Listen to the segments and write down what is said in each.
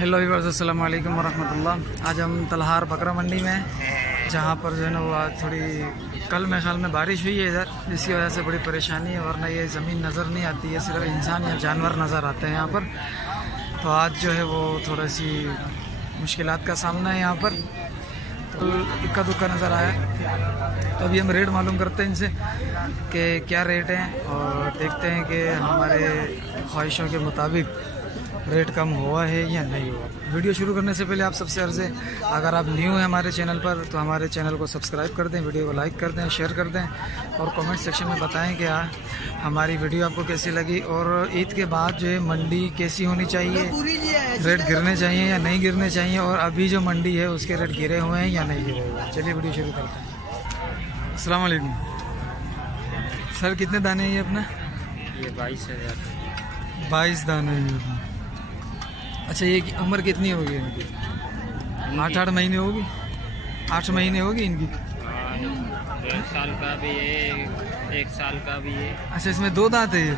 Hello viewers, अस्सलाम वालेकुम वरहमतुल्लाह। आज हम तलहार बकरा मंडी में, जहाँ पर जो है ना वो आज थोड़ी कल मेरे ख्याल में बारिश हुई है इधर, जिसकी वजह से बड़ी परेशानी है, वरना ये ज़मीन नज़र नहीं आती है, सिर्फ इंसान या जानवर नज़र आते हैं यहाँ पर। तो आज जो है वो थोड़ा सी मुश्किलात का सामना है यहाँ पर, तो इक्का दुक्का नज़र आया। तो अभी हम रेट मालूम करते हैं इनसे कि क्या रेट हैं और देखते हैं कि हमारे ख्वाहिशों के मुताबिक रेट कम हुआ है या नहीं हुआ। वीडियो शुरू करने से पहले आप सबसे अर्ज़ है, अगर आप न्यू हैं हमारे चैनल पर तो हमारे चैनल को सब्सक्राइब कर दें, वीडियो को लाइक कर दें, शेयर कर दें और कमेंट सेक्शन में बताएं कि हमारी वीडियो आपको कैसी लगी और ईद के बाद जो है मंडी कैसी होनी चाहिए, रेट गिरने चाहिए या नहीं गिरने चाहिए, और अभी जो मंडी है उसके रेट गिरे हुए हैं या नहीं गिरे हुए हैं। चलिए वीडियो शुरू करते हैं। अस्सलाम वालेकुम सर, कितने दाने हैं ये अपना? ये 22,000। 22 दाने हैं अपना। अच्छा, ये उम्र कितनी होगी इनकी? 8 महीने होगी? 8 महीने होगी इनकी? 1 साल का भी है, 1 साल का भी है। अच्छा, इसमें 2 दांत है ये?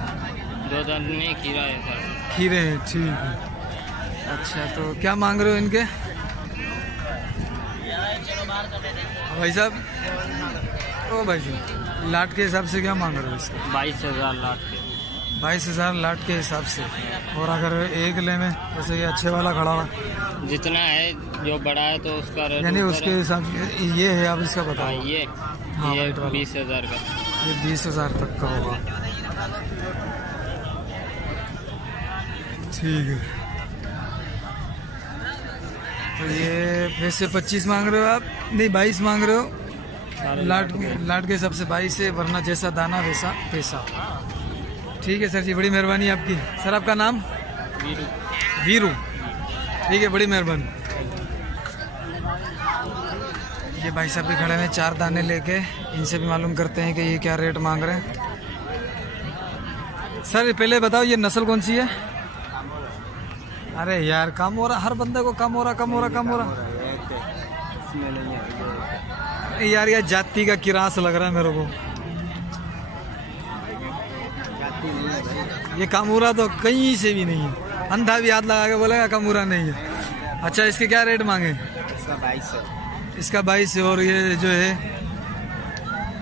2 दांत नहीं, खीरा है सर। खीरे हैं, ठीक है। अच्छा, तो क्या मांग रहे हो इनके भाई साहब? ओ भाई साहब, लाट के हिसाब से क्या मांग रहे हो इसका? 22,000 लाख के। 22,000 लाट के हिसाब से। और अगर एक ले में जैसे ये अच्छे वाला खड़ा हुआ, जितना है जो बड़ा है तो उसका रेट यानी ऊपर उसके है। हिसाब से ये है, आप इसका हाँ, बताओ। ये हाँ, ये वाइट वाला। 20,000 का। ये 20,000 तक का होगा, ठीक है। तो ये वैसे 25 मांग रहे हो आप? नहीं, 22 मांग रहे हो। लाट के हिसाब से 22 है, वरना जैसा दाना वैसा पैसा। ठीक है सर जी, बड़ी मेहरबानी आपकी। सर आपका नाम? वीरू। वीरू, ठीक है, बड़ी मेहरबानी। ये भाई साहब भी खड़े हैं 4 दाने लेके, इनसे भी मालूम करते हैं कि ये क्या रेट मांग रहे हैं। सर पहले बताओ ये नस्ल कौन सी है? अरे यार, कम हो रहा, हर बंदे को कम हो रहा। यार, ये जाति का किरास लग रहा है मेरे को। ये कामूरा तो कहीं से भी नहीं है, अंधा भी हाथ लगा के बोलेगा कामूरा नहीं है। अच्छा, इसके क्या रेट मांगे? इसका 22 है। इसका 22 है। और ये जो है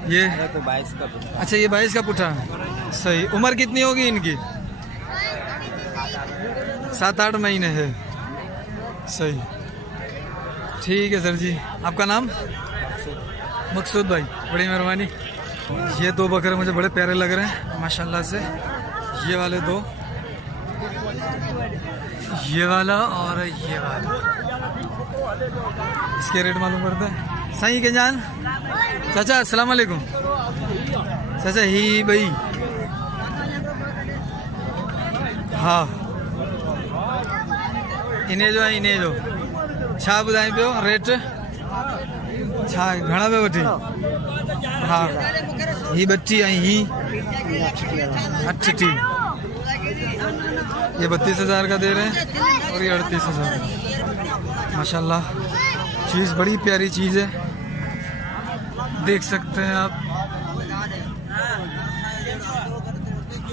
ये तो 22 का। अच्छा, ये 22 का पुट्ठा है, सही। उम्र कितनी होगी इनकी? 7-8 महीने है, सही। ठीक है सर जी, आपका नाम? मकसूद भाई, बड़ी मेहरबानी। ये 2 बकरे मुझे बड़े प्यारे लग रहे हैं माशाल्लाह से। ये वाले 2, ये वाला और ये वाला। इसके रेट मालूम करते हैं। सही के जान चाचा, अस्सलाम वालेकुम चाचा। ही भाई, हाँ, इन्हें जो छा ॿुधाई पियो रेट छा घणा पे वठी? हाँ, ही 32 ऐं ही 38। ये 32,000 का दे रहे हैं और ये 38,000। माशाल्लाह, चीज़ बड़ी प्यारी चीज़ है, देख सकते हैं आप।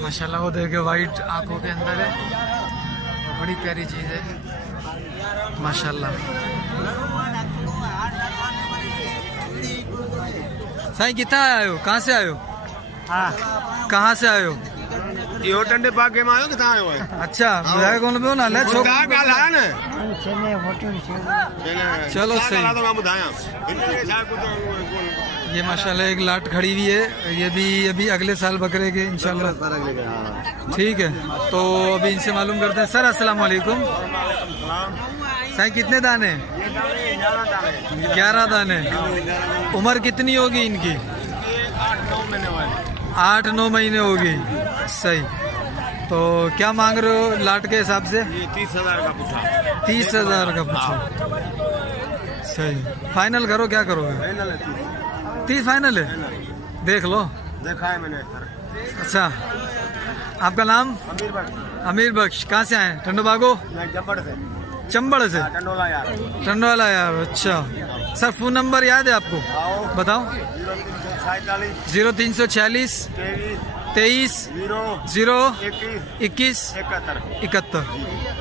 माशाल्लाह, वो देखे वाइट आंखों के अंदर है और बड़ी प्यारी चीज़ है माशाल्लाह। साईं कितना आए हो, कहाँ से आए हो? हाँ, कहाँ से आए हो? यो टंडे पाके में आयो किथा आयो है? अच्छा, बुझाए कौन पियो ना ले छोक। का गाल है ने? चलो सही। तो मैं बुधाया ये माशाल्लाह एक लाट खड़ी हुई है, ये भी अभी अगले साल बकरे के इंशाल्लाह। ठीक है, तो अभी इनसे मालूम करते हैं। सर अस्सलाम वालेकुम। साईं कितने दाने? 11 दाने। उम्र कितनी होगी इनकी? 8-9 महीने होगी, सही। तो क्या मांग रहे हो लाट के हिसाब से? 30,000 का पूछा। 30,000 का पूछा, सही। फाइनल करो, क्या करोगे? 30 फाइनल है, देख लो। देखा है मैंने। अच्छा, आपका नाम? अमीर बख्श। कहाँ से आए? टंडो बागो? चंबड़ से। टंडोला यार, अच्छा। सर फोन नंबर याद है आपको? बताओ। 0346 23 0 0 21 21 71। 71।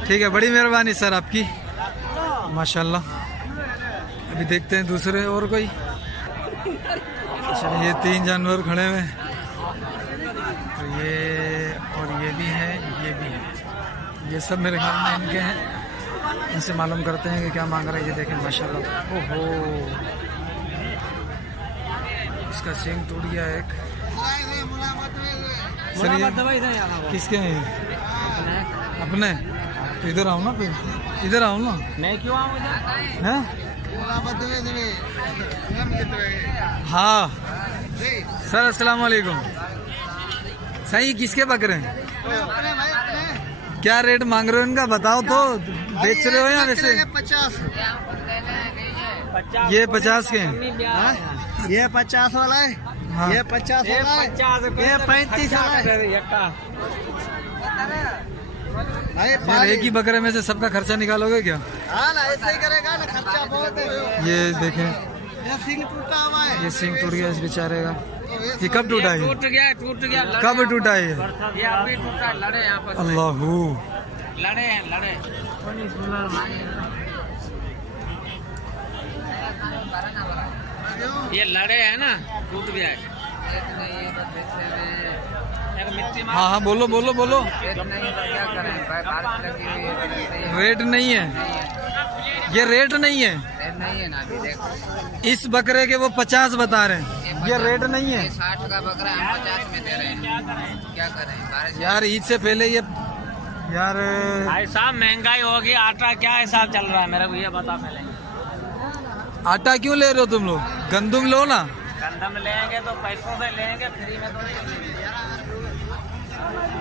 ठीक है, बड़ी मेहरबानी सर आपकी, माशाल्लाह। अभी देखते हैं दूसरे और कोई। चलिए, ये 3 जानवर खड़े हुए हैं, तो ये और ये भी है, ये भी है, ये सब मेरे ख्याल में इनके हैं। इनसे मालूम करते हैं कि क्या मांग रहे हैं। ये देखें माशाल्लाह, ओहो, इसका सींग टूट गया एक। सर ये किसके हैं? अपने? तो इधर आओ ना, फिर इधर आओ ना। मैं क्यों आऊँ हैं? हाँ सर, अस्सलाम वालेकुम। सही, किसके बकरे हैं? क्या रेट मांग रहे हो इनका, बताओ तो। बेच रहे हो या वैसे? 50। ये 50 के हैं। ये 50 वाला है, हाँ। ये 50 वाला है, ये 35 वाला है। यार, एक ही बकरे में से सबका खर्चा निकालोगे क्या? हाँ ना, ऐसे ही करेगा ना, खर्चा बहुत है। ये देखें, ये सिंग टूटा हुआ है, ये सींग टूट गया इस बेचारे का। ये कब टूटा है? टूट गया कब टूटा है ये? ये अभी टूटा, लड़े यहाँ पर, अल्लाहू। लड़े हैं लड़े। ये लड़े हैं ना, टूट गया है। एक मिट्टी मार, हाँ हाँ, बोलो बोलो बोलो। क्या करें, रेट नहीं है, ये रेट नहीं है। नहीं है ना अभी, देखो इस बकरे के वो 50 बता रहे हैं, ये रेट नहीं है। 60 का बकरा हम 50 में दे रहे हैं, क्या करें बारिश। यार, ईद से पहले ये, यार भाई साहब महंगाई होगी, आटा क्या हिसाब चल रहा है मेरे को ये बता पहले। आटा क्यों ले रहे हो तुम लोग? गंदुम लो ना। गंदम लेंगे तो पैसों से लेंगे, फ्री में तो नहीं।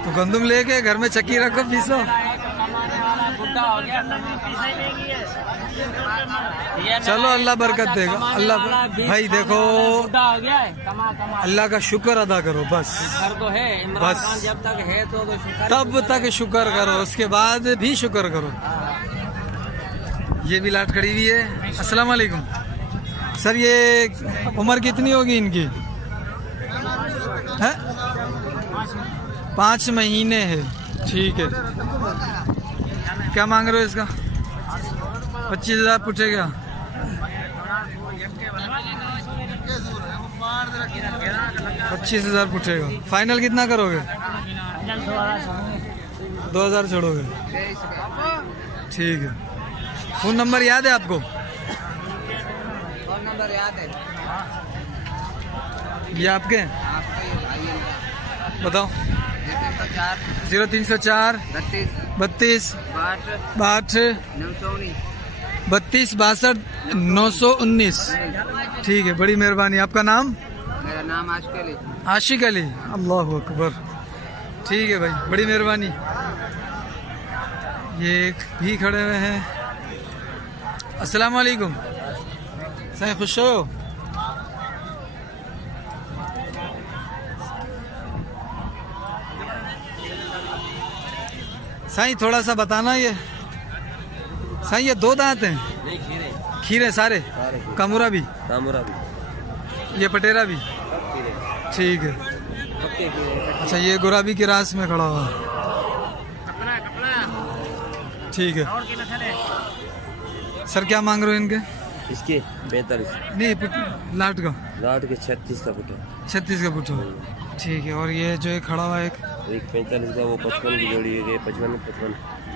तो गंदुम लेके घर में चक्की रखो, पीसो। कमाने वाला बुढ़ा हो गया, तभी पीसे लेगी ये। चलो, अल्लाह बरकत देगा। अल्लाह भाई देखो, बुढ़ा हो गया है, कमा अल्लाह का शुक्र अदा करो बस। घर तो है, इमरान बस। खान जब तक है तो शुक्र, तब तक शुक्र करो, उसके बाद भी शुक्र करो। ये भी लाट खड़ी हुई है। अस्सलाम वालेकुम सर, ये उम्र कितनी होगी इनकी? है 5 महीने है। ठीक है, क्या मांग रहे हो इसका? 25,000 पूछेगा। 25,000 पूछेगा। फाइनल कितना करोगे? 2,000 छोड़ोगे? ठीक है। फोन नंबर याद है आपको? फोन नंबर याद है ये आपके हैं? बताओ। 0304 32 62 32 62 919। ठीक है, बड़ी मेहरबानी। आपका नाम? मेरा नाम आशिक अली। आशिक अली, अल्लाह अकबर। ठीक है भाई, बड़ी मेहरबानी। ये एक भी खड़े हुए हैं। अस्सलाम वालेकुम। सही खुश हो? साईं थोड़ा सा बताना। ये साईं, ये 2 दांत हैं? नहीं, खीरे खीरे सारे? कामुरा भी? कामुरा भी, ये पटेरा भी? ठीक है। पक्के खीरे। अच्छा, ये गुराबी की रास में खड़ा हुआ है। ठीक है सर, क्या मांग रहे हो इनके? इसके 42, नहीं, लाट का? लाट के 36 का फुटा, 36 का पूछो। ठीक है। और ये जो एक खड़ा हुआ है, एक 45 का, वो 55 की जोड़ी है, 55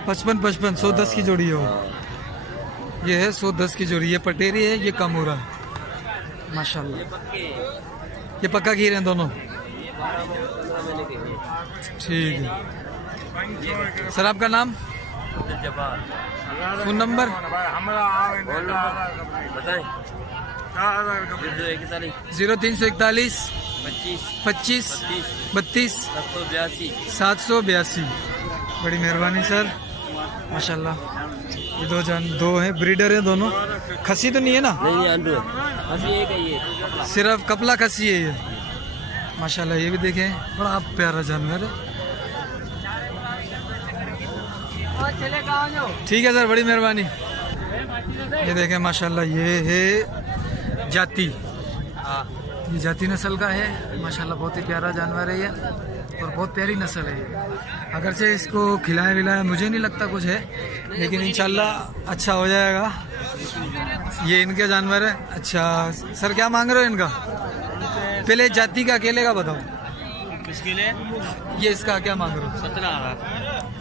55 110 की जोड़ी है वो। हाँ। ये है 110 की जोड़ी। ये पटेरी है, ये कामुरा है। माशाल्लाह, ये पक्का खीर हैं दोनों। ठीक है सर, आपका नाम? फोन नंबर बताएं। 0341 25 32 782। बड़ी मेहरबानी सर, माशाल्लाह। ये 2 हैं, ब्रीडर हैं दोनों। खसी तो नहीं है ना? नहीं, अंडू है, अभी एक है ये। सिर्फ कपला खसी है ये, माशाल्लाह। ये भी देखें, बड़ा प्यारा जानवर है। ठीक है सर, बड़ी मेहरबानी। ये देखें माशाल्लाह, ये है जाती। ये जाती नस्ल का है माशाल्लाह, बहुत ही प्यारा जानवर है ये। और बहुत प्यारी नस्ल है ये। अगरचे इसको खिलाया विलाया मुझे नहीं लगता कुछ है, लेकिन इंशाल्लाह अच्छा हो जाएगा। ये इनके जानवर है। अच्छा सर, क्या मांग रहे हो इनका? पहले जाति का अकेले का बताओ। किसके लिए? ये इसका क्या मांग रहे हो? 17,000।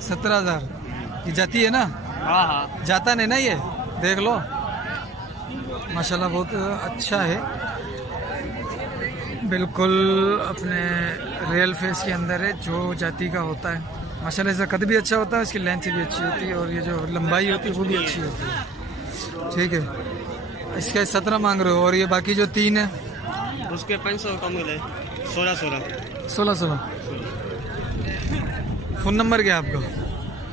17,000। ये जाति है ना? हाँ हाँ। जाता नहीं ना ये, देख लो माशाल्लाह बहुत अच्छा है, बिल्कुल अपने रियल फेस के अंदर है जो जाति का होता है। माशाल्लाह इसका कद भी अच्छा होता है, इसकी लेंथ भी अच्छी होती है और ये जो लंबाई होती है वो भी अच्छी होती है। ठीक है, इसका 17 मांग रहे हो और ये बाकी जो 3 है उसके 500 कम मिले। 16। 16। फ़ोन नंबर क्या है आपका?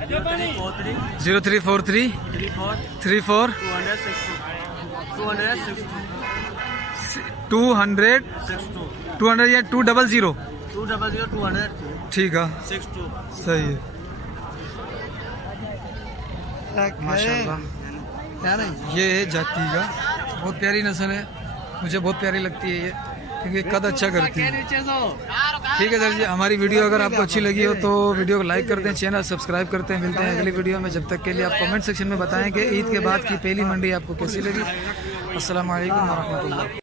0343 34 200 या 200। 200 ठीक है, 62। सही है माशाल्लाह। क्या नहीं ये है जाति का, बहुत प्यारी नस्ल है, मुझे बहुत प्यारी लगती है ये, क्योंकि कद अच्छा करती है। ठीक है सर जी, हमारी वीडियो अगर आपको अच्छी लगी हो तो वीडियो को लाइक करते हैं, चैनल सब्सक्राइब करते हैं। मिलते हैं अगली वीडियो में, जब तक के लिए आप कमेंट सेक्शन में बताएं कि ईद के बाद की पहली मंडी आपको कैसी लगी। अस्सलाम वालेकुम व रहमतुल्लाह।